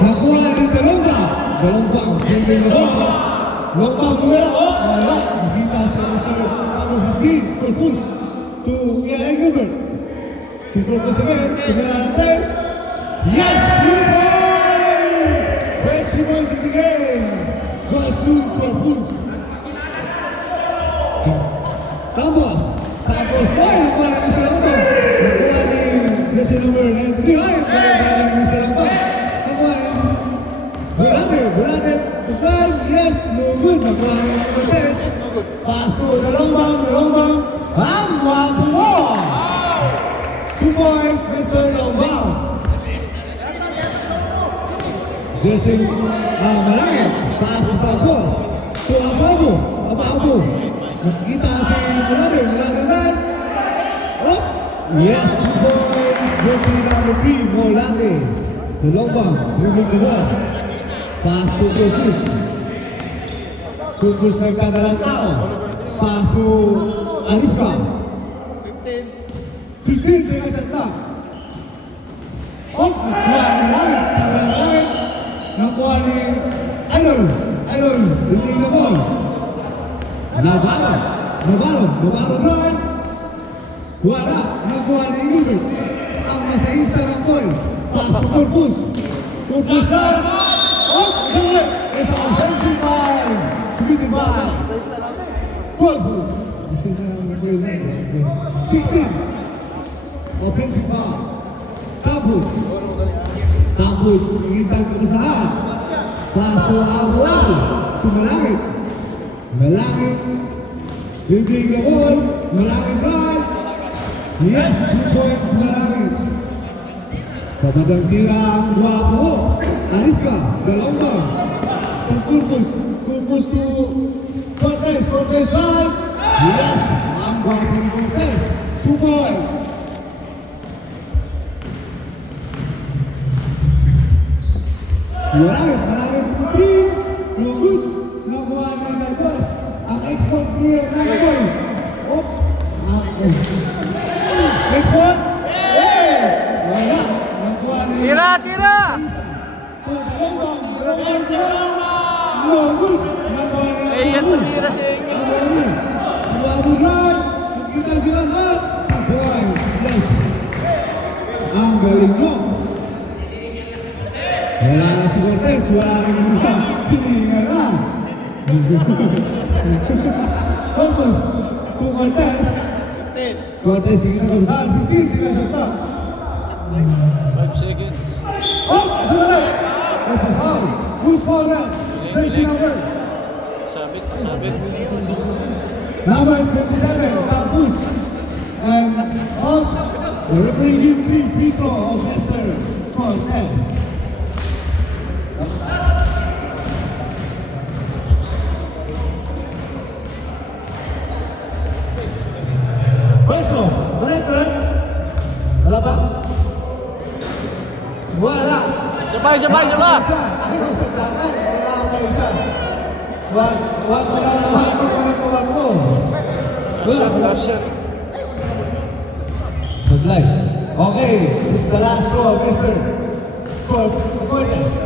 Nakuha ni Dalongbang. Dalongbang, moving the ball. Dalongbang tumira. Wala. Nakita sa Mr. number 15. Corpus. To Kuya Engelbert. To Corpus again. Tumira ng 3. Yes! 3 points! First 3 points of the game. Goes to Corpus. Tapos boy, nakuha ni Mr. Longtong. Nakuha ni jersey number 93. Ay, nakuha ni Mr. Longtong. Nakuha ni Bulate to drive. Yes, no good. Nakuha ni Cortez. Pass to Dalongbang. And one more. 2 points, Mr. Longbang. Jersey Malangit. Pass to Tapos. To Ababo. Nakikita si Bulate rin. Oh! Yes, 2 points. Jersey number 3, Molate. Dalongbang, dribbling the ball. Pass to Corpus. Corpus nagkadalang tao. Pass to Aliska. 15 seconds at clock. Oh! Nakuha ni Langit. Nakuha ni Idol, dribbling the ball. Navarro drive. Wala, nakuha ni Engelbert. Ang masaista ng coin. Pass to Corpus. Corpus drive. Oh, good! It's a offensive foul. Committed by Corpus. 16. Offensive foul. Campus, pagintang kabasahan. Pass to Abu. To Malangit. Dribbling the ball. Malangit drive. Yes, 2 points Malangit. Papadang tira ang Guapo. Aliska, Dalongbang. To Corpus to Cortez drive. Yes, ang Guapo ni Cortez. 2 points. Malangit 3. No good. Nakuha ni Dalgas. Ang export player ng ball. Oh. Next one. Hey! Wala. Nakuha ni... Tira! To Dalongbang. No good. Nakuha ni... Yan tumira si Engel. Abu drive. Nakita sila na. 2 points. Yes. Ang galing nyo. Wala na si Cortez. Wala na ginawa. Piningan lang. Corpus to Cortez. Cortez sige na kabasahan. 15 sila sa top. 5 seconds. Oh! That's a foul. Who's foul na? Jersey number. Sabit. Number 27, Campus. And out. The referee gives 3 free throw of Mr. Cortez. Pwesto, correct? Wala pa? Wala! Sabay! Last shot. Sablay. Okay, this is the last throw of Mr. Cortez.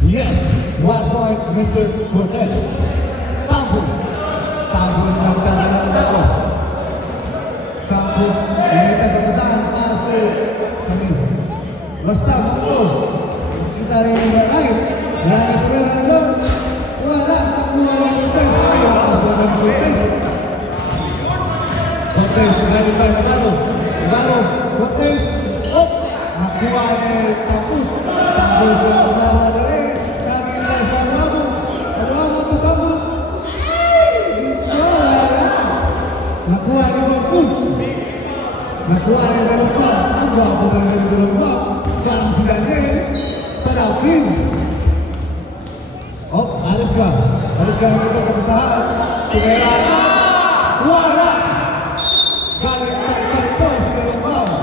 Yes, 1 point, Mr. Cortez. Campus nagtatalang tao. Campus, inita kapasahan, pass to Samin. Basta, ito. Kita rin yung langit. Langit na meron ng Lors. Wala, nakuha ng Cortez. Ayaw, kaso ng Cortez. Cortez, Navarro. Cortez. Op! Nakuha ni Campus. Campus na umawa na rin. Nakita sa Abuabo. Abuabo to Campus. Nakuha ni Corpus. Nakuha ni Dalongbang. Ang guwapo talaga ni Dalongbang. Parang si Daniel. Parapin. Oh, alis ka na ito kapasahan. Tumera. Wala. Galing pagpagpo si Dalongbang.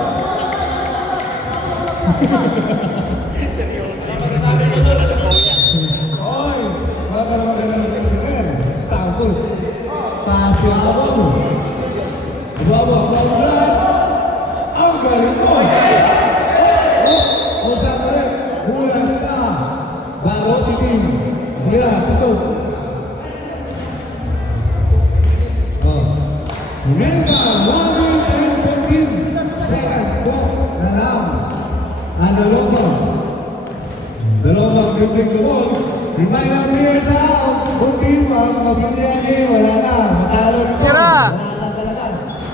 Oy, magkaroon ka ng pagsinger. Tapos, pass yung Abuabo. Abuabo drive. Ang galing mo. O siya ka rin. Hula Barote team. Sige na, ito. Remember, 1 minute and 14 seconds. Go na lang. And dalawang dribbling the ball. Remind our players out. Kung team ang mabilihan eh, wala na. Matalo nito. Tira! Wala na talaga.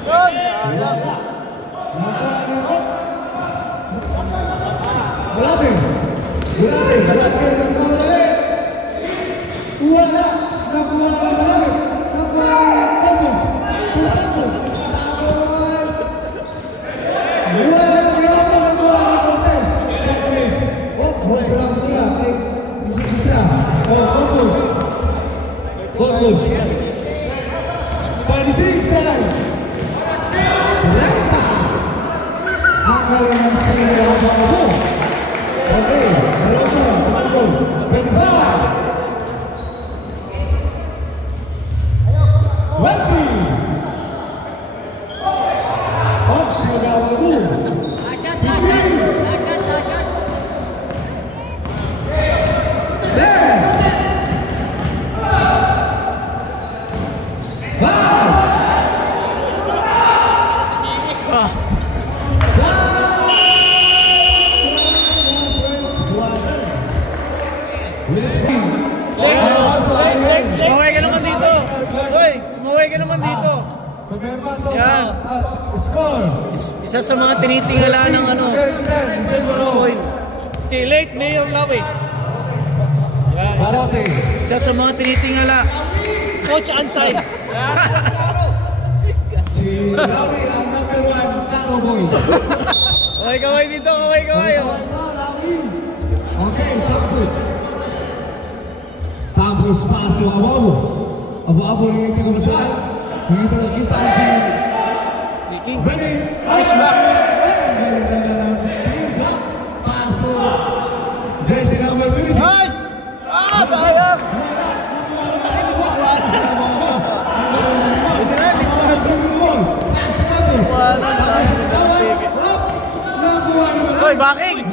Yun! Wala na. Nakuha na ito. Malapit. Malapit ng kamalali. Wala. Nakuha na ng malapit. Nakuha ni Campos. Campos. Tapos. Wala na kaya po nakuha ni Cortez. Cortez. Huwag silang tula. Ay, isa. Campos. Campos. 36 seconds. Lenta. Ang karoon sa kanila ang bago. Okay, dalawa. 25. 20. Ops, nagawago. 'Maway ka naman dito. Hoy, umaway ka naman dito. Yan. Score. Isa sa mga tinitingala ng ano. Si late Mayor Lawi. Yan. Barote. Isa sa mga tinitingala. Coach Ansay. Si Lawi ang number 1 Taro Boys. Kaway dito, kaway. Okay, Tapos pass to Abo. Abo nangiti ko masahan. Nangiti ko kita si King. Benny. Nice back. Pass to jersey number 26. Nice! Sayang! Hoy, backing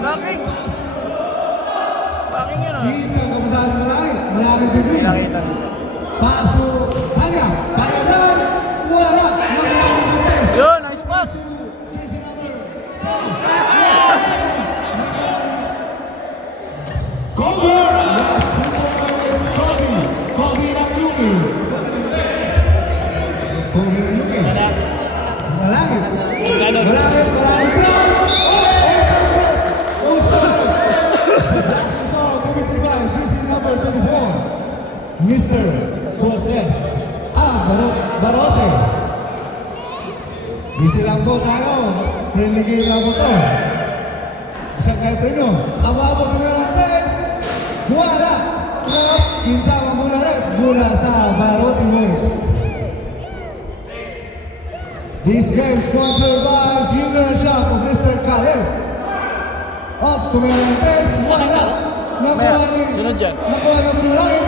yun ah. Kita ka masahan malaki dibli. Nakita. Paso, hanya, panagan, wala, nakuha ng contest. Yun, nice pass. Jersey number 7. Kobe! Kobe ng Yuki. Malangit. Malangit. Committed by jersey number 24, Mr. Cortez. Barote. Busy lang po tayo. Friendly game lang po to. Isang kayo preno. Abo numero 3. Wala. Kinsama mula rin. Mula sa Barote Boys. This game sponsored by Funeral Shop of Mr. Khaled. Up to numero 3. Wala. Nakuha ni... Sunod dyan. Nakuha na Brunei.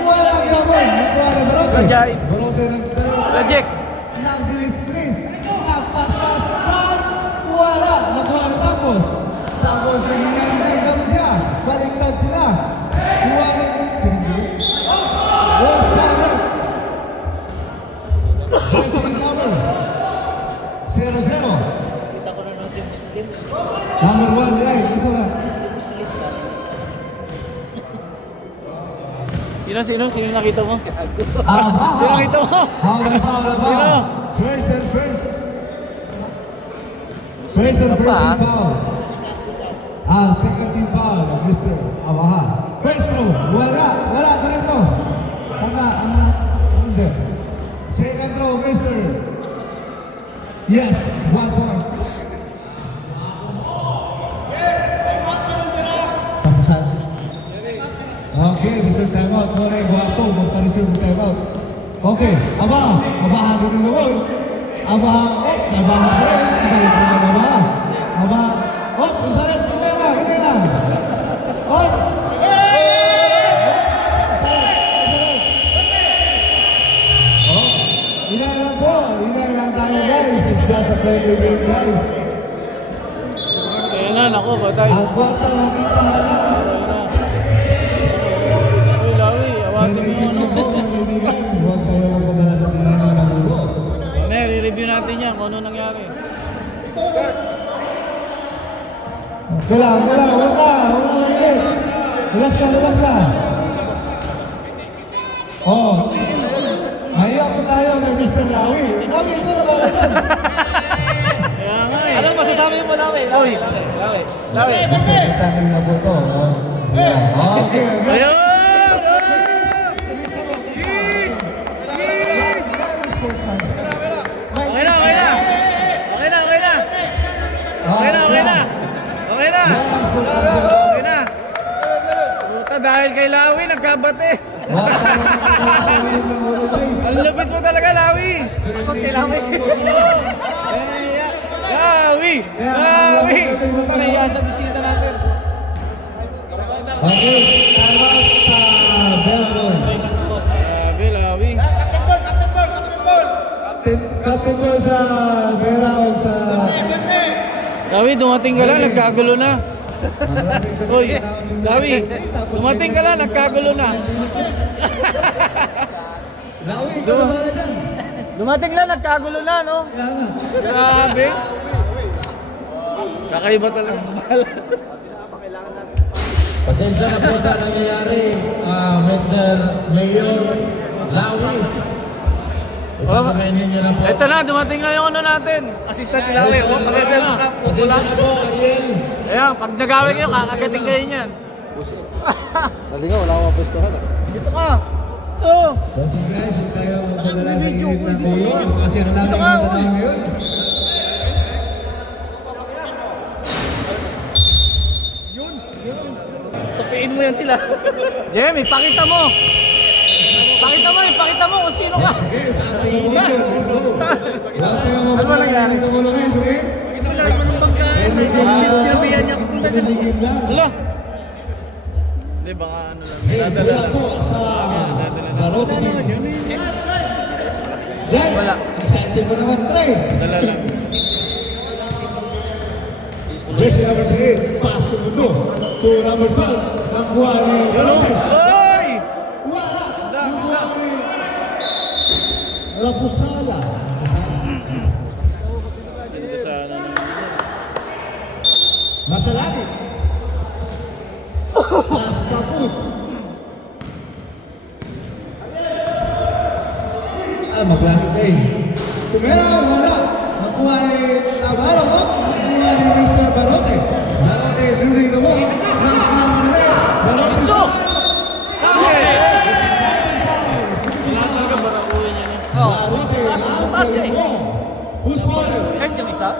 Wala ang gabon. Nakuha na Barote. Rajay. Barote ng... Rajek. Nagbilis-bilis. Nagpas-pas. Wala. Nakuha na Tapos. Tapos naghinay-hinay kamo siya. Baliktad sila. Kuha na... Sige. One star left. Jersey number 0-0. Kita ko na nung si Muslim. Number 1 guys. Isa na. Sino nakita mo? Abaha. Sino nakita mo? Abaha. First and first team foul. Second team foul, Mr. Abaha. First throw. Wala pa rin to. Second throw, Mr. Yes, 1 point. Tapusan. Okay, reserve timeout. Morning, guwapo. Magpa-reserve timeout. Okay, Abaha din the ball. Abaha pa rin. Balikan na Abaha. Usarat. Ganyan na. Inay lang tayo guys. It's just a friendly game guys. Kaya na, naku, patay. Ang kwarta makita na lang. Wala ulit. Relax ka. Oh. Ayaw po tayo kay Mr. Lawi. Lawi, ito na ba ito? Anong masasabi mo, Lawi? Lawi. Masasabi na po ito. Okay. Ayun! Okay na. Puta, dahil kay Lawi, nagkabate. Ang lupit mo talaga, Lawi. Ako kay Lawi. Lawi. Puta, nahiya sa bisita natin. Okay, salamat sa Veracruz. Grabe, Lawi. Captain ball sa Veracruz sa... Lawi, dumating ka lang, nagkagulo na. Uy, Lawi, dumating ka lang, nagkagulo na. Lawi, ikaw na ba na dyan? Dumating lang, nagkagulo na, no? Grabe. Kakaiba talaga. Pasensya na po sa nangyayari, Mr. Mayor Lawi. Ipapakainin niyo na po. Ito na, dumating na yung ano natin. Assistant ni Lawi. Pasensya na po, Ariel. Ayan, pag nagawin kayo, kakagating kayo niyan. Dali nga, wala akong mapestuhan. Dito ka. Ito. Bossing guys, huwag tayo magpadala sa init na tulong. Kasi nalamig na ba tayo ngayon? Tupiin mo yan sila. Jeremy, pakita mo. Pakita mo kung sino ka. Sige, let's go. Wala tayong mapadala sa init na tulong ngayon, sige? Liligim na. Wala. Hindi, baka ano lang. Wala po sa Barote din. Diyan, excited mo naman, Trey. Dala lang. Jersey number 8, pass to Mundo. To number 12, nakuha ni Barote. Oy! Wala! Nakuha ni Rapusala. Dito sa ano naman. Masalangit. Tapos. Maglangit eh. Tumera, wala. Nakuha ni Navarro. Nakuha ni Mr. Barote. Barote, dribbling the ball. Nakuha na rin. Barote. So! Bakit? Wala talaga barakuhin niya niya. Barote. Taas niya eh. Who's ball? Kahit yung isa?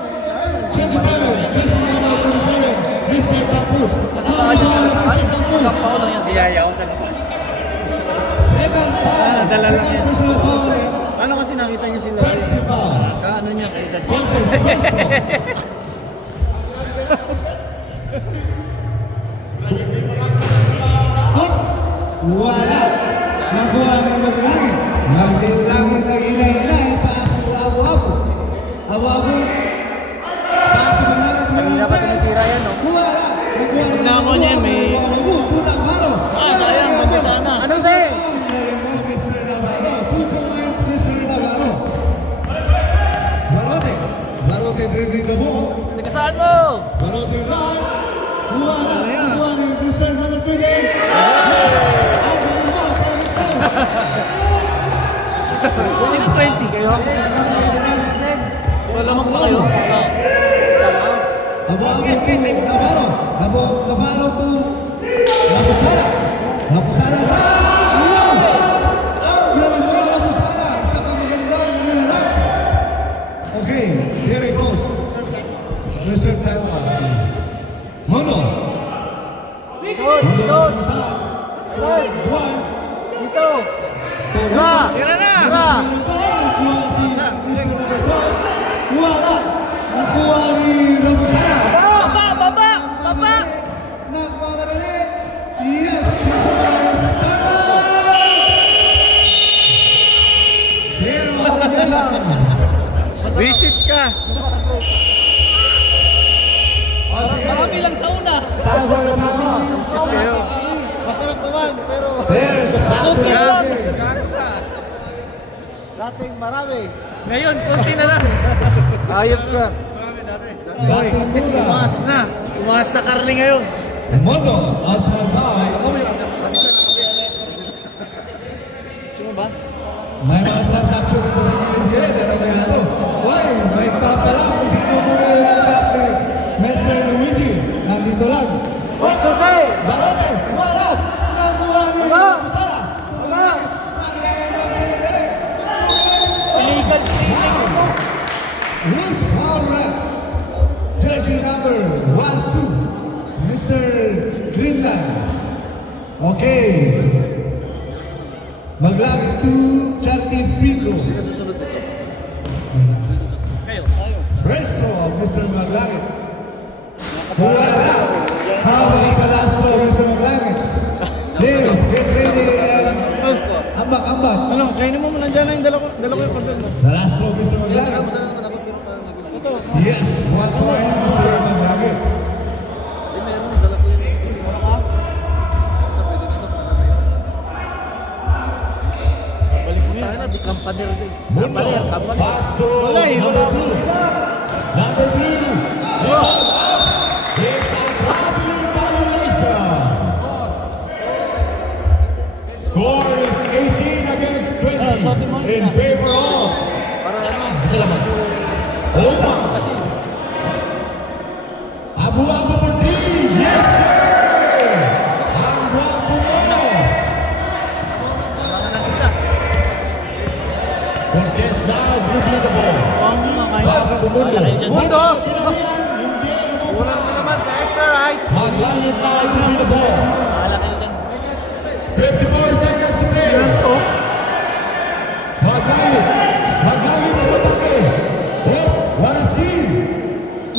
27. Jersey number 27. Mr. Tapos. Saka niya sa sakay. Ilang pa lang yan si Yaya ako sa labas. Second foul. Dala lang yan. Second personal foul. Paano kasi nakita niyo sila? First foul. Kaano niya kay Dad? Wala. Nakuha ng maglangit. Maglangit ang inay-inay. Paas ng abo-abo. Abo-abo. Paas ng maglangit. Kanina pa tinitira yan, no? Wala. Nakuha ng Nako niya, may... Punang Baro. Sayang. Ganda sana. Ano sa'yo? Mr. Navarro. 2 points, Mr. Navarro. Barote dribbling the ball. Sigasaan mo! Barote run. Wala. Nakuha ng Mr. number 20. Sino 20 kayo? Wala mo pa kayo? Abo-abo to Navarro. Navarro to Napusara. Napusara. Wow! Grabe mo yung Napusara. Isa kang magandang nilalak. Okay, here it goes. Mr. Taiwan. Mono. Mono sa Juan. Dito! Tira! Tira na! Wala! Nakuha ni Napusara. Baba! Nakuha ka rin. Yes! Nakuha ni Pero Visit ka! Marami lang sa una! Sago na tama. Visit kayo. Masarap naman, pero... There's Konti lang! dating marami. Ngayon, konti na lang! Ayop ka! Dating mura. Mas na! Tumaas na karne ngayon. Mondo outside down. Sino ba? May mga transaction ito sa gilid-gilid. Ano kaya ito? Why? May top pa lang kung sino bumili ng top ni Mr. Luigi. Nandito lang. Oh, Jose! Barote! Wala! Nakuha ni Sara! Illegal streaming ito. Loose foul rep. Jersey number 1-2. Mr. Greenland. Okay. Maglagay to charity free throw. Sino susunod dito? Kayo. Preso of Mr. Maglangit. Wala! Haba ka last floor, Mr. Maglangit. Players, get ready and ambak. Ano, kainin mo muna dyan na yung dala ko yung pagdala. The last floor, Mr. Maglangit. Ito. Yes, 1 point, Mr. Maglangit. Balik mo yan. Di kampaner din. Mundo, pass to number 2. Number 3. It's a traveling violation. Score is 18 against 20 in favor of Para ano? Oma. Kasi Abu-Abu Putri. Yes, sir! Ang gwapo mo. mga ng isa. Orquesta, dribbling the ball. Ang Pass to Mundo. Mundo! Pinawian, hindi mo Kulang na naman sa extra rice. Maglangit na dribbling the ball. Bahala kayo dyan. 54 seconds to play. Ito. Maglangit umatake. Oh, what a steal.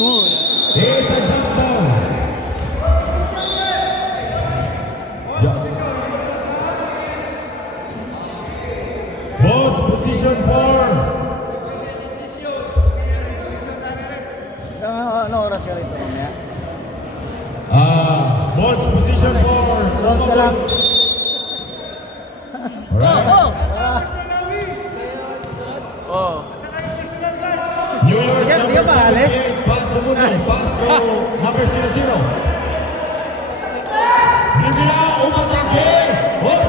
Oh, It's a jump ball. Ball's position for ano oras ka rito mamaya? ball's position for Romabos. Alright. Oh. New York Di number ba alis? 78. Pass to Mundo. Pass to number 00. Dribla, umatake. Oh!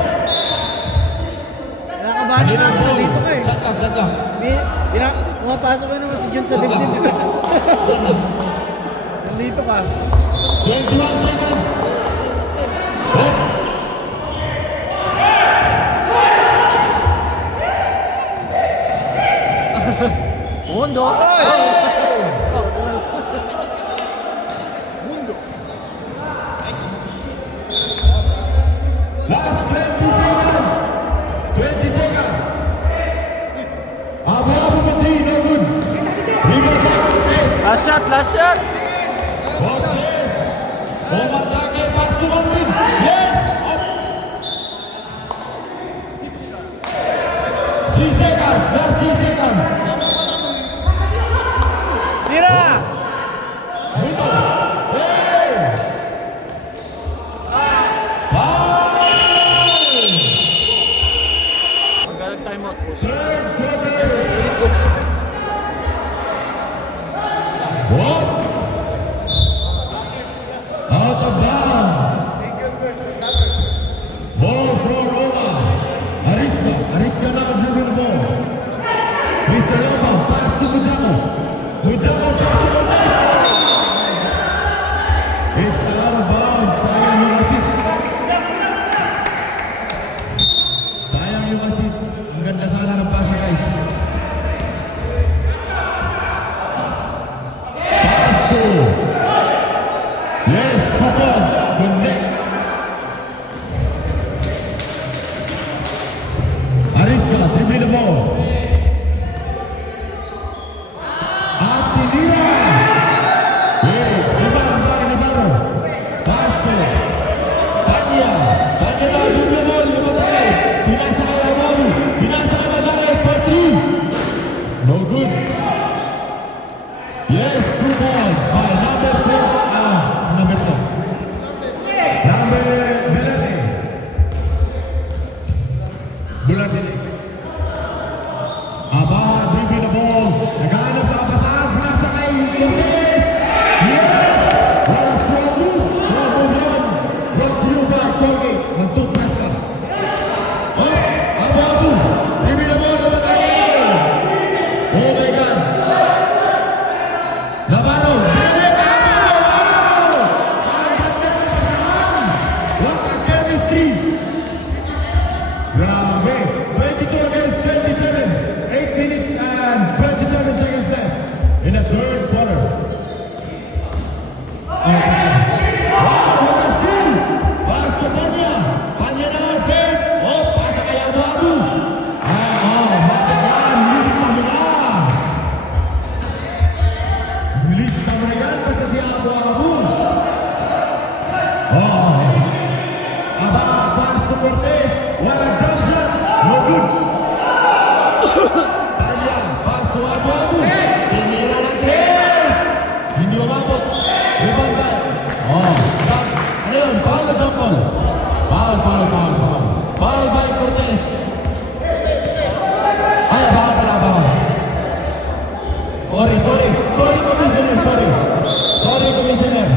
Nakakabahan na ako dito ka eh. Shut lang. Pumapasok ka naman si John sa dibdib. Nandito ka. 21 seconds. Oh! Mundo! Last 20 seconds. 20 seconds. Abu-Abu Putri, no good. Rebound back to Chris. Last shot. Borges. Umatake, pass to Marvin. Yes. Up. 6 seconds. Last 6 seconds. Tira! Mundo. Hey. Foul. Magalang timeout po. Third quarter. What? Out of Cortez. What a jump shot. No good. Tanya. Paso Abu-Abu. Tinira ng 3. Hindi umabot. Rebound ba? Oh, jump. Ano yun? Foul o jump ball? Foul. Foul by Cortez. Ay, foul pala, foul. Sorry, Commissioner, sorry, Commissioner.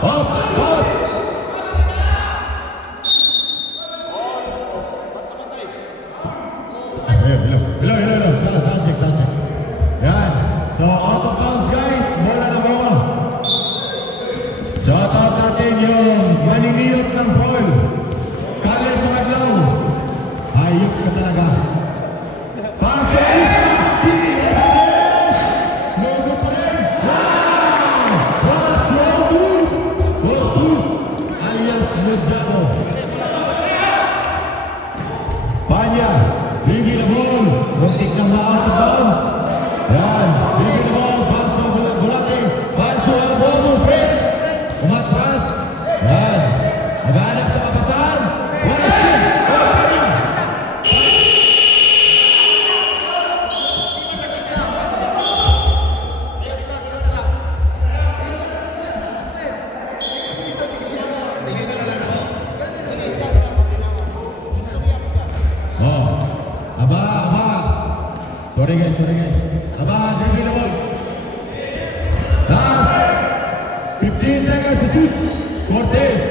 Hop, hop. Hello. Sound check. Yan. So, out of bounds, guys. Bola na bawa. Shout out natin yung maniniyot ng foul. Kalit Magadlaw. Ayok ka talaga. Pass to Alista. Tini, Esanes. No good pa rin. Wow! What a strong move. Corpus alias Mojado. Panya. Biggie the ball. Muntik na out of bounds. Yan. Biggie the ball. Pass to Bulate. Pass to Abu-Abu. Umatras. Yan. Mag-aanak na kapasahan. What a steal. Oh, Panya. Oh. Aba. Sorry guys. Aba, dribble the ball. Last 15 seconds to shoot. Cortez.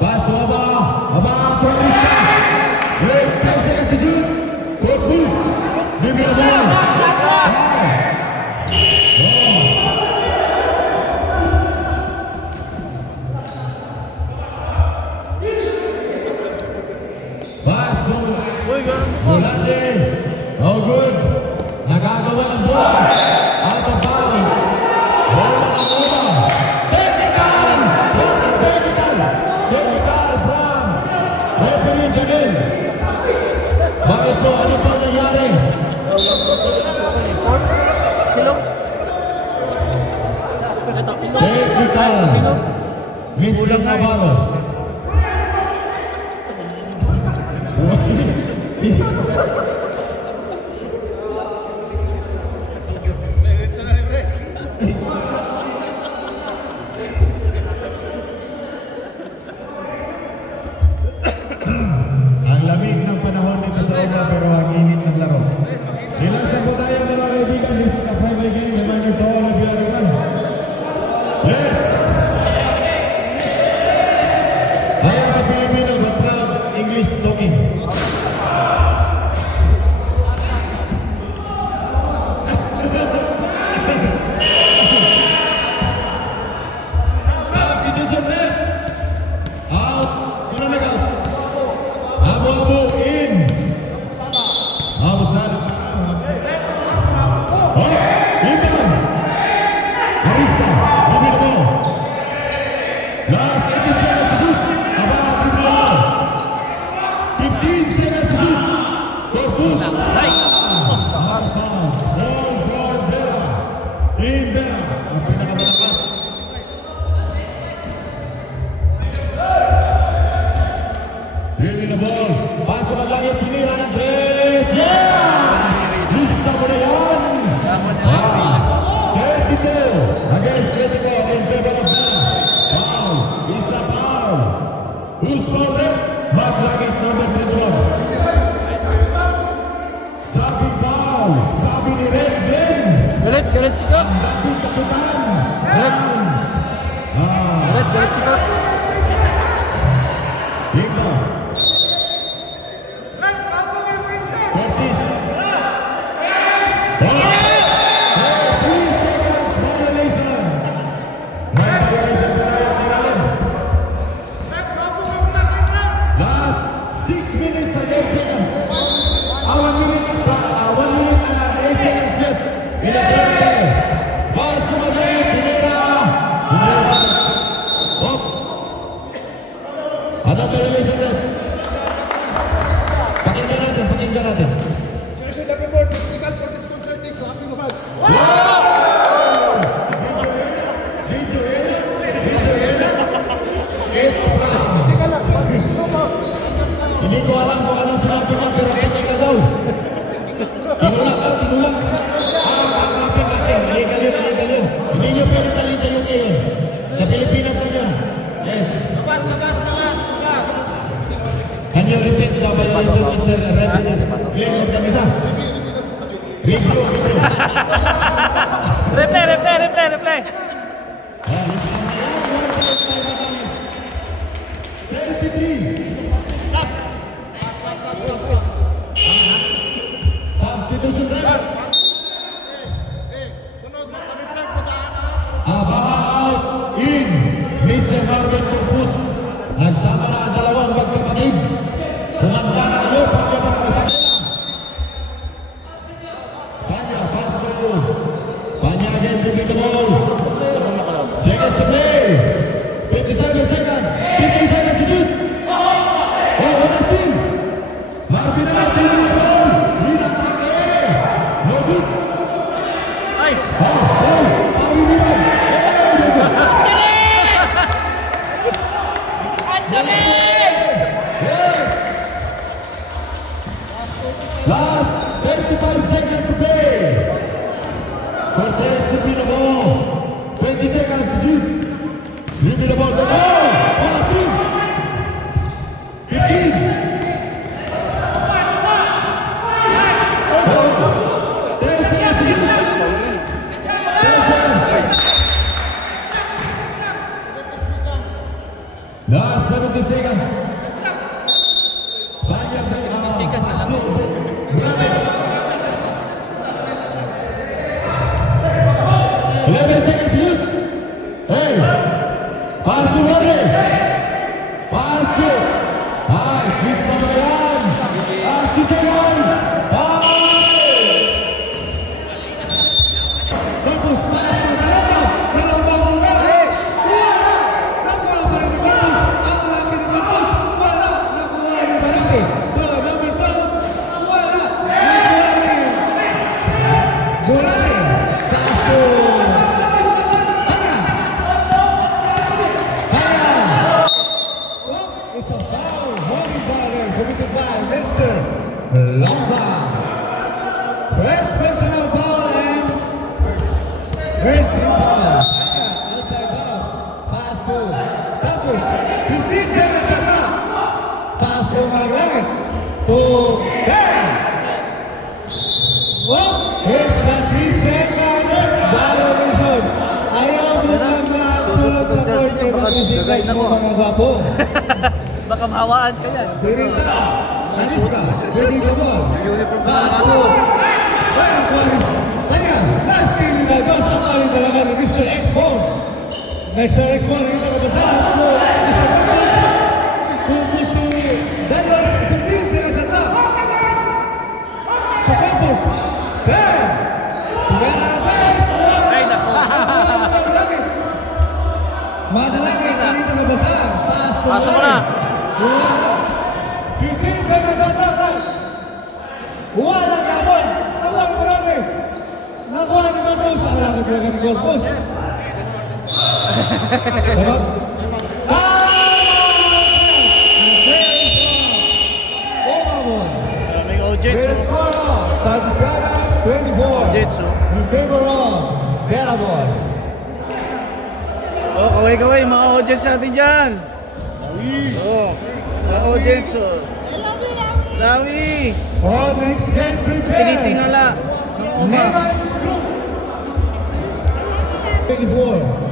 Pass to Aba to Arista. Wait, 10 seconds to shoot. Corpus. Dribble the ball. Pass to Volante. No good. Nagagawa ng bola. Out of bounds. Bola. Technical from referee Janel. Bakit po? Ano pang nangyari? Silog. Technical. Mr. Navarro. Ang lamig ng panahon dito sa Roma pero ang init ng laro. Relax na po tayo mga kaibigan. This is a friendly game. Reminder to all of you everyone. Yes! I am a Filipino but proud English talking. Substitution left. Out. Sino nag-out? Abu-Abu in. Sala. Oh, inbound. Arista. Dribble the ball. Last 18 seconds to shoot. Aba, dribble the ball. 15 seconds to shoot. Corpus. Out of bounds. Ball for Vera. In Vera. Ang pinakamalakas. Dribble the ball. Pass to Maglangit. Tinira ng 3. Yeah! Lisa mo na yan. 32 against 24 in favor of Vera. Foul. It's a foul. Who's foul there? Maglangit number 21. Sabi foul. Sabi ni Red Glenn. Galit sikap. Ang dating kapitan. Galit sikap. Inbound. Curtis. 3 seconds violation. May violation pa tayo sa ilalim. Last 6 minutes and 8 seconds. 1 minute and 8 seconds left in the third quarter. Ball sumagali, Pinera. Hop. Ada violation left. Pakinggan natin. Jersey number 4, technical for disconcerting clapping of hands. It's Brown. Teka lang, Hindi ko alam kung anong sinabi ka, pero technical daw. Tinulak daw, tinulak. Lapin. Illegal yun. Hindi nyo pwede talin sa UK yun. Sa Pilipinas na yun. Yes. Labas. Can you repeat the violation, Mr. Reverend Glenn Organiza? Review. Replay. 33. Substitution right. Sunod, magpa-reserve mo ka. Abang out in Mr. Marvin Corpus. Nagsama na ang dalawang magkapatid. Kumanda na kayo pagkabas na sa kanila. Panya again dribbling the ball. Seconds to play. 57 seconds. 50 seconds to shoot. Oh, what a steal. Marvin out dribbling the ball. Rebound again. No good. Ay! Pawi rebound. No good. Yes. Last 35 seconds to play. Cortez dribbling the ball. 20 seconds to shoot. Dribbling the ball. What a steal. 15. 10 seconds to shoot. 10 seconds. Last 17 seconds. Banyak seconds na lang. Grabe. 11 seconds to shoot. Hey. Pass to Warren. Pass to. Nice. Miss sama yan. Last 2 seconds. Campus pass to Nalambang. Nalambang Warren. Wala. Nakuha pa rin ni Campus. Ang laki ni Campus. Wala. Nakuha ni Barate. To number 12. Wala. Nakuha ni Gorate. Pass to it's a foul, holding ball there, committed by Mr. Lamba. First personal foul and first team foul. Outside foul. Pass to Campus. 15 seconds shot clock. Pass to Maglangit. To Ben. It's a 3 seconds. Violation. Ayaw mo lang na sulot sa court kay Bakasikas mo mga gwapo. Baka mahawaan ka yan. Dirita, Aliska, ready the ball. Pass to Aquarius. Kanya, last kill na Diyos. Pagkaling talaga ni Mr. X-Bone. Mr. X-Bone, nakita ka ba saan? Mr. Campus. Kumpus to Daniels. 15 seconds at top. To Campus. 10. Tumera na pass. Ay, naku. Maglangit, nakita ka ba saan? Pass to Pasok mo na. Wala. 15 seconds on the clock. Wala ka boy. Nakuha ni Corpus. Nakuha ni Corpus. Wala ka talaga ni Corpus. Diba? Daming Ojets. The score of 37-24 Ojets, in favor of Vera Boys. Oh, kaway-kaway, mga Ojets natin dyan. Oh, mga Ojets, oh. Lawi! For next game, prepare. Tinitingala. Ng Oma. Neymans Group 24.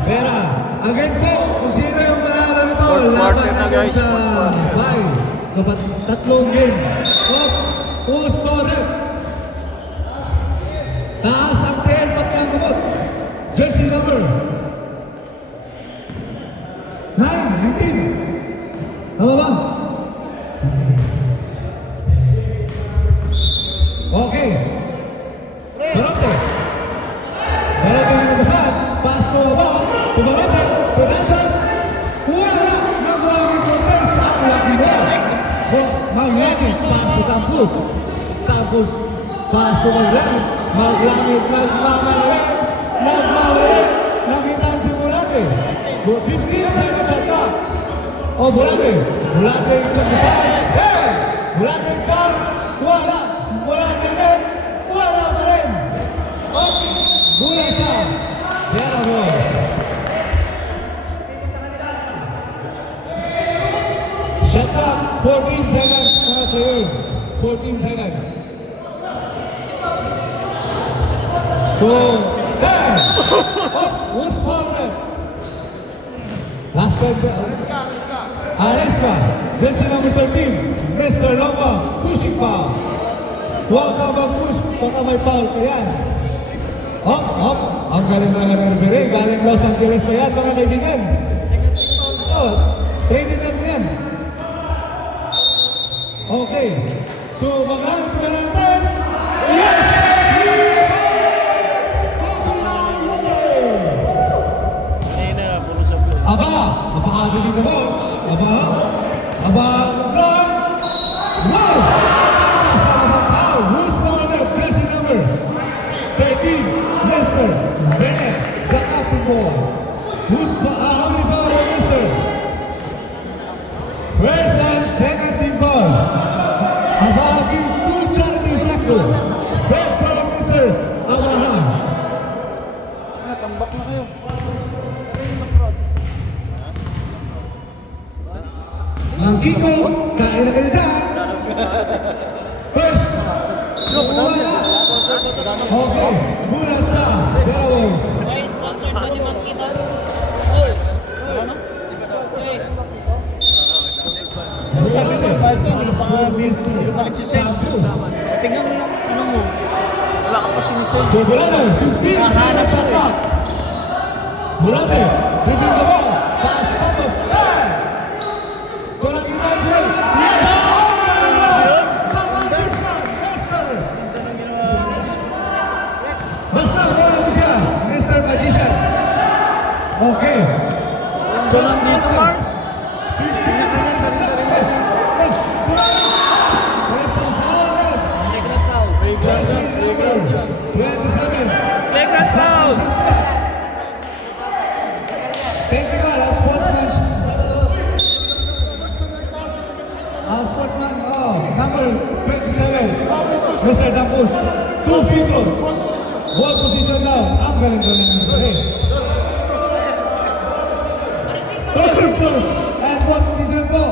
Vera, again po, kung sino yung manalo nito, Fourth laban quarter na, natin guys. sa Fourth quarter. 5. Dapat tatlong game. Who's scorer? Taas ang tail, pati ang kumot. Jersey number 9, 18. Tama ba? Okay. Barote. Barote na kabasahan. Pass to Abang. To Barote. To Dantas. Wala. Nakuha ni Cortez. Ang laki mo. Maglangit. Pass to Campus. Campus. Pass to Maglangit. Maglangit. Nagmamalari. Nagmamalari. Nakita ang simulate. 15 seconds shot clock. Oh, Bulate. Bulate yung nagbusahan. Hey! Bulate dyan. Wala. Bulate ulit. Wala pa rin. Oh, mula sa Yellow Boys. Shut up. 14 seconds mga players. 14 seconds. So, there. Oh, who's faulted? Last question. Areska, jersey number 13, Mr. Lomba, pushing foul. Huwag ka mag-push, baka may foul ka yan. Hop, hop, ang galing talaga ng referee, galing Los Angeles pa yan, mga kaibigan. Oh, traded natin yan. Okay, to Maglang, to Maglang, yes! Aba, napakagaling naman. Aba, Maglang. Wow! Who's fouled? Jersey number 13, Mr. Bennett, the captain ball. Who's how many foul on Mr.? First and second team ball. Aba, give two charity free throw. First round, Mr. Abahan. Tambak na kayo. Ang Kiko, kain na kayo dyan. First, wala. Okay, mula sa Delaways. Ay, sponsored ba ni Mankita? Sabi ko, nagsisend. Tingnan mo yung ano mo. Wala ka pa sinisend. So, Bulate, 15 seconds shot clock. Bulate, dribbling the ball. Pass, pop-up, fire! Tolak kita sila. Yes! Basta, tolak ko siya. Mr. Magician. Okay. Tulad dito, Mars. 15 seconds at the Let's go forward. Jersey number 27. Playground foul. Technical, ang sportsmanship. Ang sportsman, number 27, Mr. Dampus. 2 free throws. Ball position now. Ang galing-galing ng play. 2 free throws. And ball position po.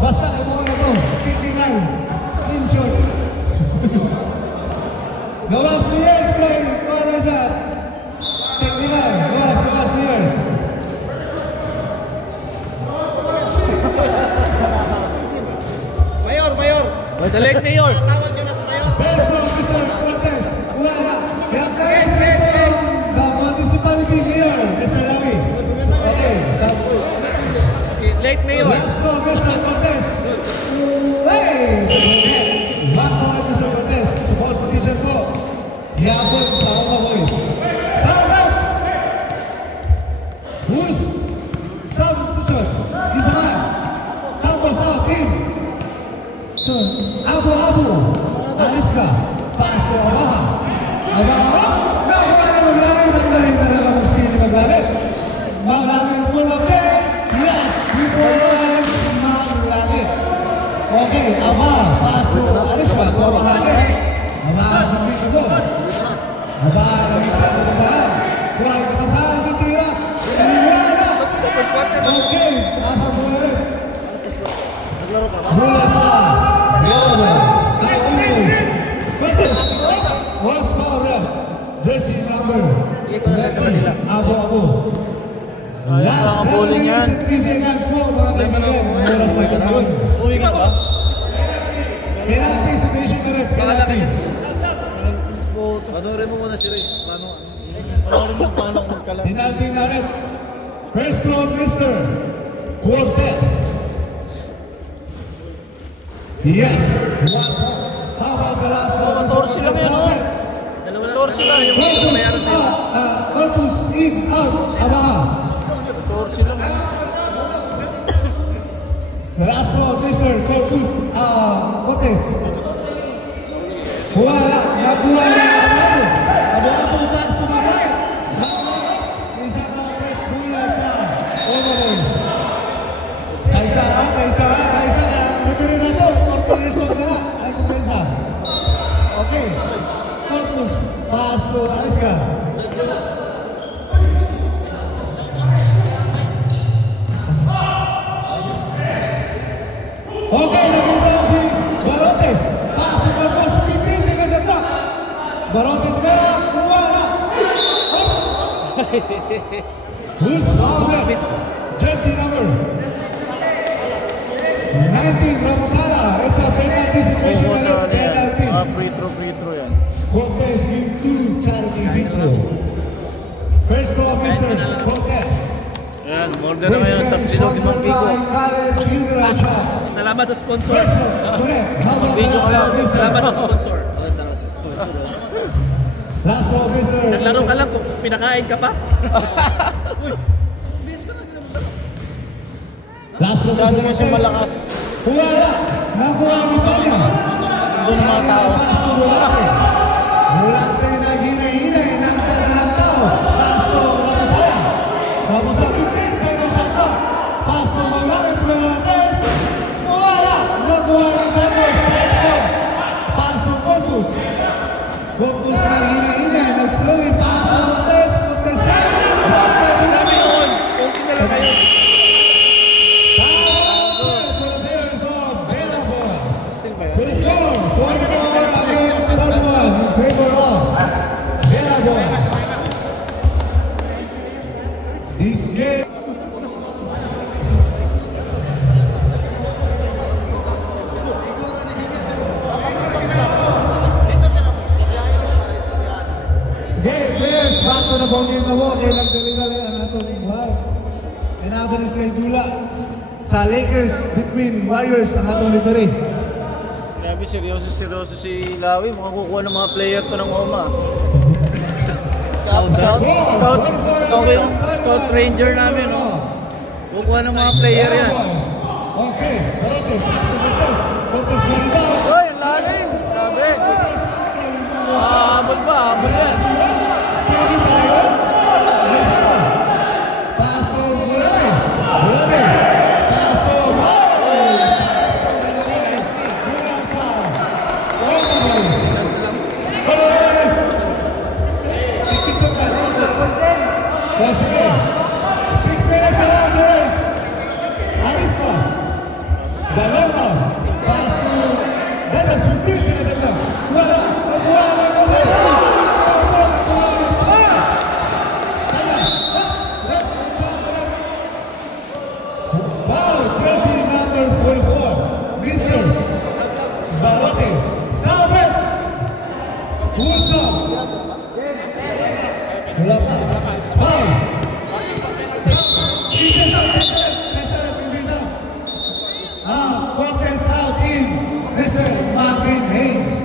Basta kayo mo na to. 59. In short. The last players playing corner shot. Technical. The last players. Mayor! The late mayor. Tawag nyo na sa mayor. First round, Mr. Cortez. Wala. Yang kaya sa the municipality mayor, Mr. Lawi. Okay. Late mayor. Last round, Mr. Cortez. Hey! Back point, Mr. Cortez. Sa ball position po. Yapon sa Oma Boys. Sana! Who's substitution? Isa man. Tapos out in. So, Abu, alis ka. Pass to Abaha. Abaha, nakuha na maglari. Maglari talaga mo stili maglari. Maglari mo maglari. Yes, people maglari. Okay, Abaha, pass to alis ka. To Abaha. Abaha, hindi ka doon. Abaha, nakita ko na saan. Kuhaan ka pa saan, titira. Iwala. Okay, asa mo na rin. Mula sa horsepower jersey number Abu. Last 7 minutes and 3 seconds mo mga kaibigan. Oras na karoon. Uwi ka ba? Penalty situation na rin. Penalty. Panoorin mo muna si Riz. Panoorin mo paano magkalat. Penalty na rin. First round, Mr. Cortez. Yes. Habang ka last round, Mr. Torsi lang yan, oh. Torsi lang. Corpus in, out. Abaha. Torsi lang. The last round, Mr. Corpus Cortez. Wala. Nakuha na Abaha. Abaha pass to my right. Isa na mula sa Overboys. Okay, nakita si Barote. Pasok ang boss, 15 seconds at clock. Barote, tumera, kuha na. Who's fouled? Jersey number 19, Raposara. It's a penalty situation. Penalty. Free throw yan. Cortez give 2 charity free throw. First throw of Mr. Cortez. Ayan, order na ngayon ang tapsilog ni Mang Kiko. Salamat sa sponsor. First throw, correct. How about Video ko lang. Salamat sa sponsor. last throw of Mr. Naglaro ka lang kung pinakain ka pa. Last throw of Masyado Mr. na siya Cortez. malakas. Kuha na. Nakuha ni Tanya. Doon ang mga tao. Mulante na ginay-inay ng tala ng tao. Pasto, Raposara. Raposara, 15 seconds shot pa. Pasto, Maulangit, Fernandez. Kuha na. Nakuha ni Corpus. Pasto, Corpus. Corpus na ginay-inay. Nag-slowing. Pasto, Cortez. Cortez na. Cortez na. Kunti na lang kayo. With a score, 44 against 31 in favor of Vera Boys. This game. Okay, players, back to the ball game na mo. Kaya nagdali-dali ang atong wow. Inaban sila Dula sa Lakers between Warriors ang atong referee. Grabe, seryoso si Lawi. Mukhang kukuha ng mga player to ng OMA. Scout ranger namin, no? Kukuha ng mga player yan. Okay, Barote, pass to Cortez. Cortez na rin ba? Uy, ang lalim! Grabe! Habol ba? Habol yan. Pwede pa yun? May baro. Pass to Bulate. Bulate. Pass to Sige. 6 minutes around, boys. Arispa. Daloma. Pass to Dallas. 15 seconds ago. Wala. Nakuha na Cortez. Nakuha na. Foul. Jersey number 44. Mr. Barote. Sabe. Uso. Wala pa. Foul. Cortez out in Mr. Marvin Hayes.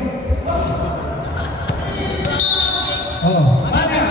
Oh, Tanya.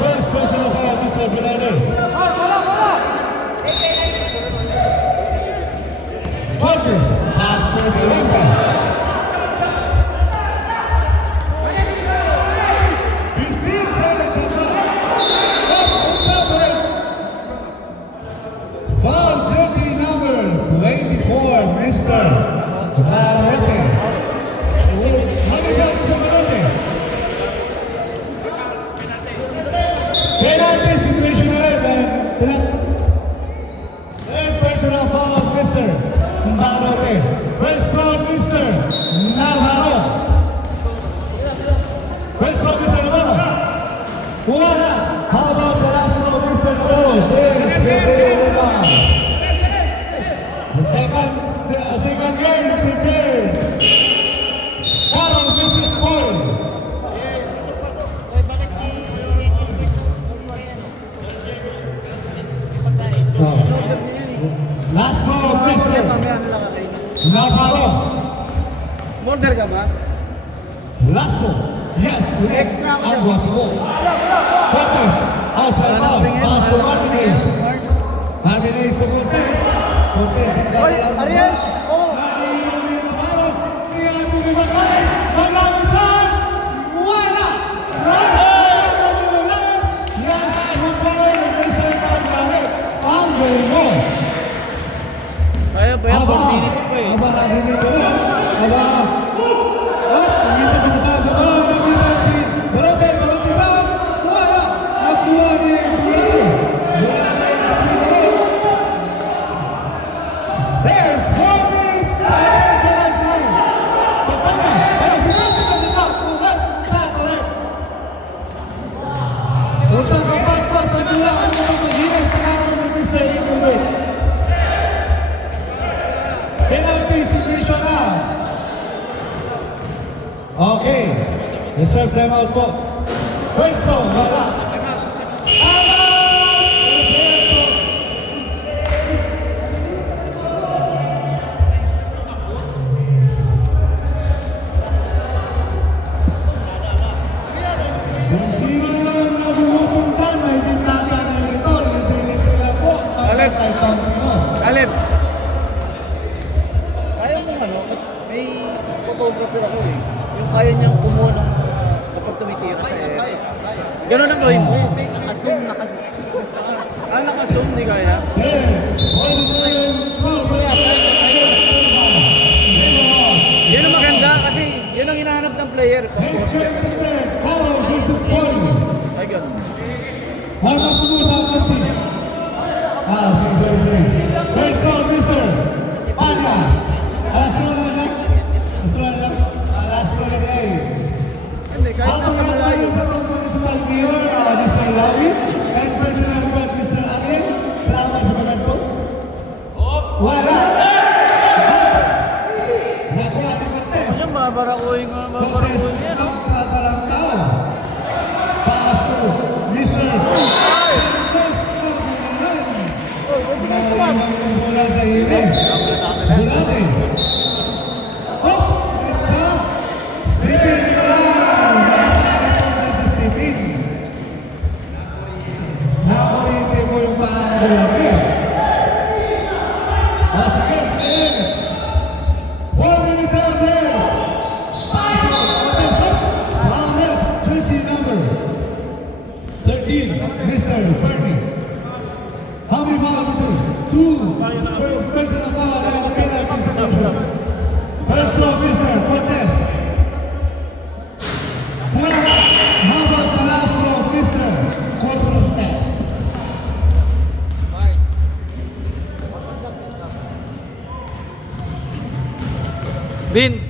First personal foul, Mr. Bernardo. Navarro. Border ka ba? Laslo. Yes, Extra. Outward ball. Cortez. Outside ball. Pass to Martinez. Martinez to Cortez. Cortez ang dadalang Ariel! bola. Naiinom ni Navarro. Iyan ni Martinez. Maglamitran. Wala. Yes, yung ball. Nag-reset ang gamit. Ang galing mo. Kaya ba yan? 4 minutes pa eh. Aba, narinig ko rin. Aba. Nakita ka masalang sa ball. Nakita si Barote lang. Wala. Nakuha ni Bulate. Bulate ang nakita rin. There's 4 minutes. Attention lang sila. Pagpana. Parang pinasa ka nito. Ulan. Sa correct. Kung saan ka pas-pas na dula ang mga paghinan sa kamon ni Mr. Inglewood. Penalty situation na. Okay. Reserve time out po. Pwesto, wala. Kung sino lang nagulutong dyan, may bintana na ito. Libre-libre lang po. Alep. 5 pounds nyo. Alep! Kaya mo ano, kasi may photographer ako eh. Yung kaya niyang kumuha ng kapag tumitira sa air. Ganun ang gawin mo. Naka-zoom. Naka-zoom, di kaya. Yes. Yan ang maganda kasi yan ang hinahanap ng player. Next game to play, Carlo versus Paul. Ay, ganun. Harap po sa pansin. Sorry. First call, Mr. Panya. Alas ko na lang. Alas ko na lang. Hindi, kahit Ang nasa mga malayo. sa itong municipal mayor, Mr. Lawi, and personal guard, Mr. Ariel. Salamat sa pagkanto. Wala. Nakuha ni Cortez. Yan, babarakuhin ko na babarakuhin yan. Ang tatarang tao. Pass to Mr. Yung bola sa hili. Bulate. Oh! It's Stepping ito lang. Nakatalit po dyan sa stepping. Nakulitin mo yung paan Bulate. Sige, players. 4 minutes out there. Foul, jersey number 13, Mr. Fermi. How many fouls, Mr. 2. First personal foul and penalty situation. First throw, Mr. Cortez. How about the last throw, Mr. Cortez? Din!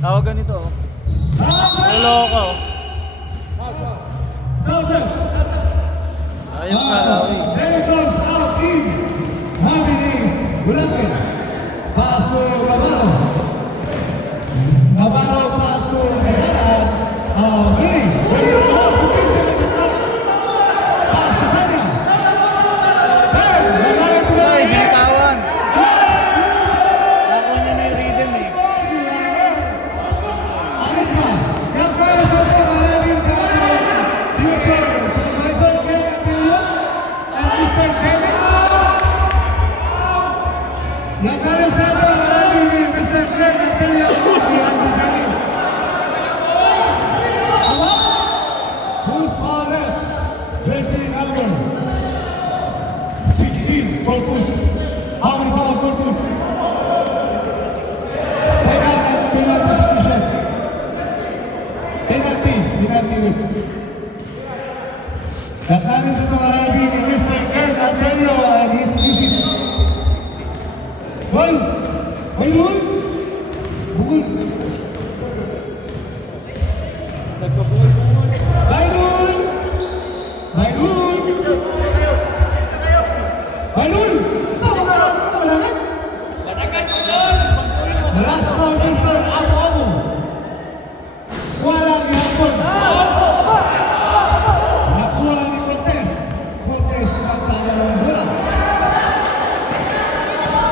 Tawag ganito oh. Hello ko. Southern. Ayos na, Lawi. Then it goes out in Martinez. Bulate. Pass to Navarro. Navarro pass to Mini. Pass to Peña. Ay, binitawan. Ako niya may rhythm eh. Anisma. Yang kaya sa ito, maraming sa ating future supervisor, Ken Atilio, and Mr. Kenny. Yang kaya sa ito, maraming Mr. Ken Atilio, and Mr. Kenny. Who's Paulette? Jesse Allen. 16 for Push. How many balls for Push? Second and penalty submission. Penalty rin. Katanin sa tumarabi ni Mr. Ken Antonio and his misis. Ball! Bukul! Bailun! Saan ka lang ito malangit? The last ball, Mr. Abu. Walang yapon. Nakuha ni Cortez. Cortez, pagsama ng bola.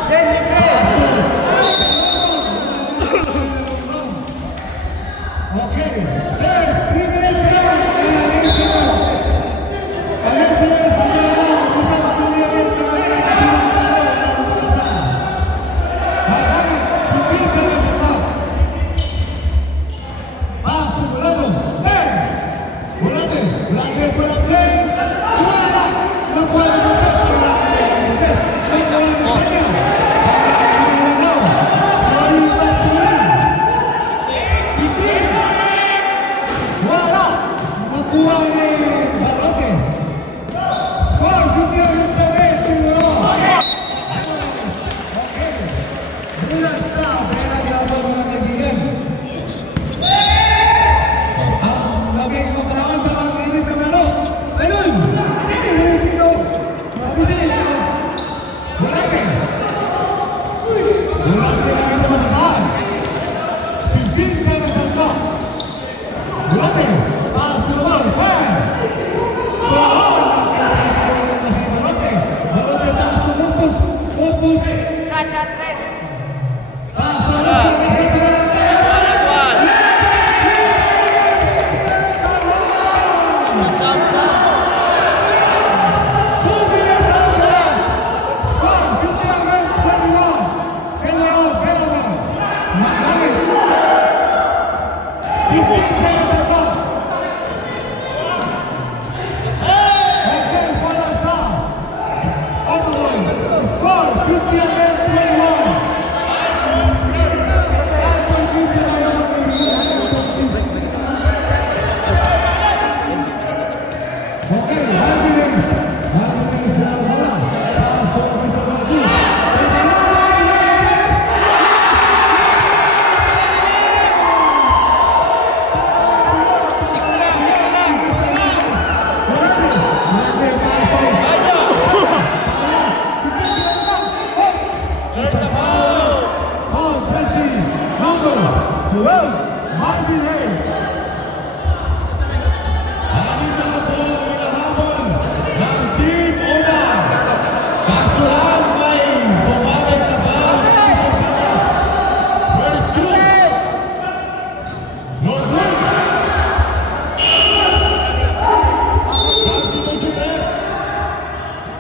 Pass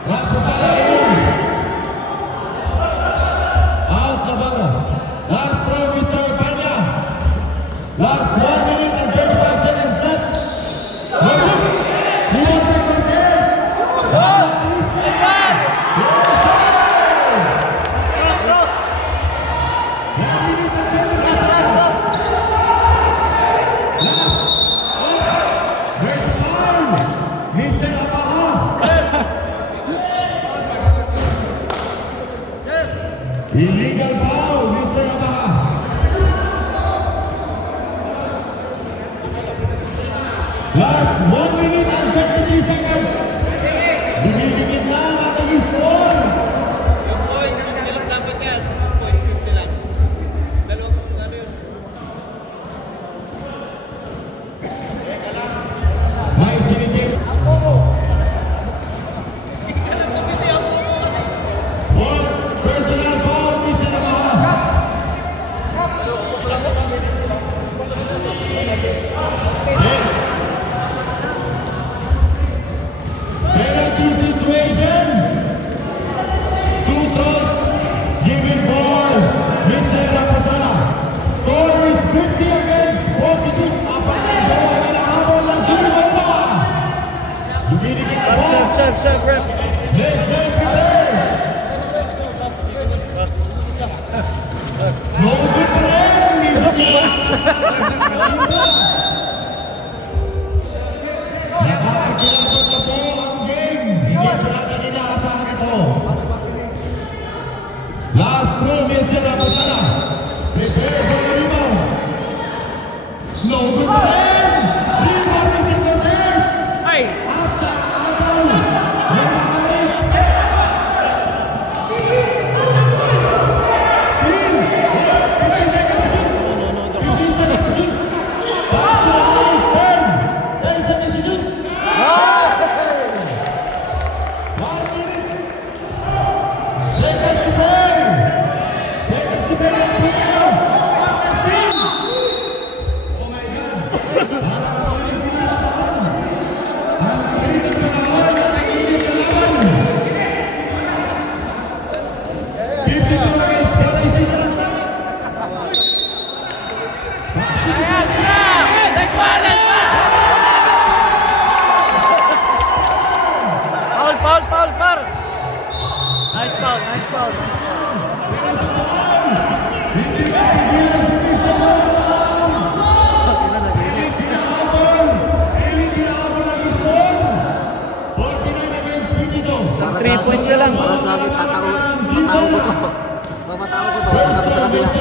Rapusala yun. Out na ba? Last throw, Mr. Panya. Last 1 minute and 35 seconds left. Liwante Cortez. Mr. Abaha. Illegal foul, Mr. Abaha. Last 1 minute and 33 seconds. Dumidikit na ang ating score. Yung point, hindi lang dapat yan. Point, hindi lang. Dalawang, ano yun? May chinichip. Fourth personal foul, Mr. Abaha. Penalty situation. 2 throws. Giving ball, Mr. Rapusala. Score is 50 against 46. Apat na bola ang inahabol ng Tulima. Dumidikit na ball. Sub, rep. Let's get prepared. No good pa rin. Medyo nakakakilabot na po ang game. Hindi po natin inaasahan ito. Last throw, Mr. Rapusala. Prepare for the rebound. No good pa rin. Rebound, Mr. Cortez. Ay! At agaw. Lumakalit. Still. 15 seconds to shoot. 15 seconds to shoot. Pass to Lumakalit. 10 seconds to shoot. 1 minute. Seconds to play. Seconds to play. Let's pick it up. Oh my God. Para ka pa yung pinatakan. Ang aking pinatakan at nakikinig ka naman. 52 against 46. Foul, par! Nice foul. Hindi na pigilan si Mr. Malapang. Pilit pinahabol ang score. 49 against 52. 3 points na lang. Para sa akin, matao ko to. Mamatao ko to. Sabi sa kabila. Ito.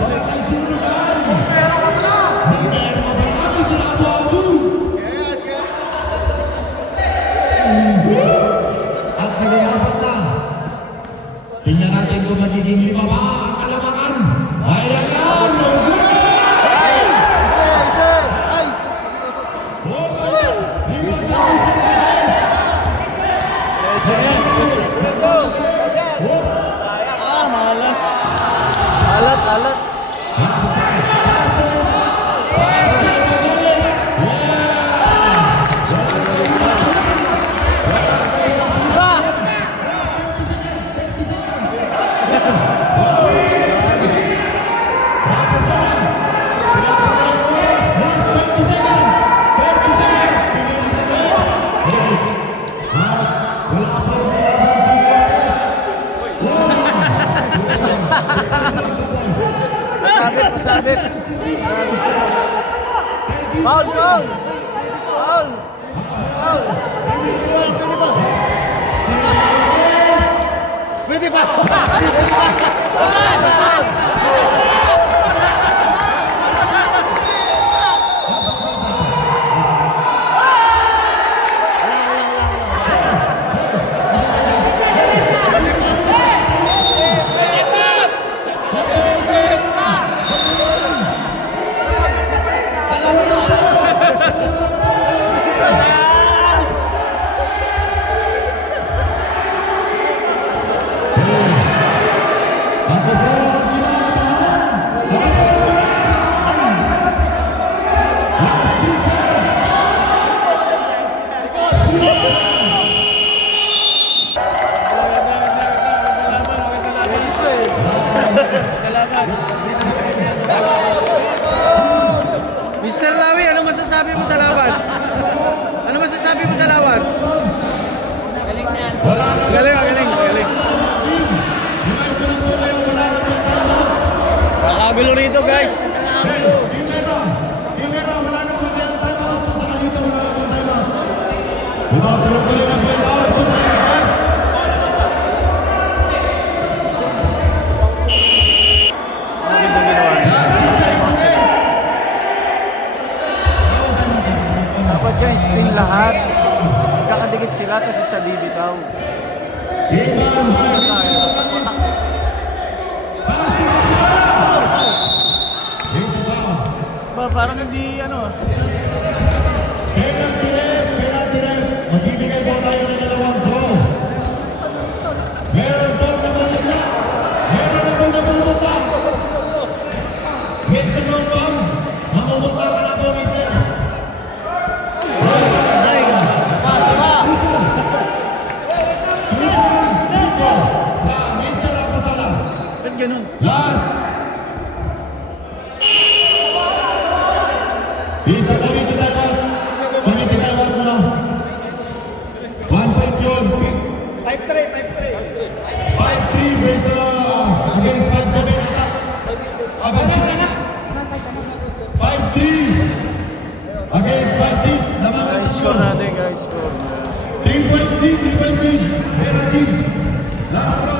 Pamatay sunugan. Magkano ka pala? Mr. Abu-Abu. At nag-iapat na. Tingnan natin kung magiging 5 ba ang kalamangan. Ayan na! No good! Isa! Ay! Oh my God! Rebound na Mr. Cortez! Malas. Alat. dito guys. Nagkakagulo. Gimera, wala na pang time out. Saka dito, wala na pang time out. Diba, tuloy-tuloy na play. Dapat dyan screen lahat. Kakadikit sila tapos isa bibitaw. Ba, parang hindi ano. Penalty ref. Magbibigay po tayo ng dalawang draw. Meron po namumutla. Mr. Norton, mamumutla ka na po, Mr. Ganun. Last. It's a committee time out muna. 1 point yun. 5-3. 5-3 versus against 5-7 attack. 5-3 against 5-6. Laman na Score natin guys. Score. 3 points lead. Mera team. Last round.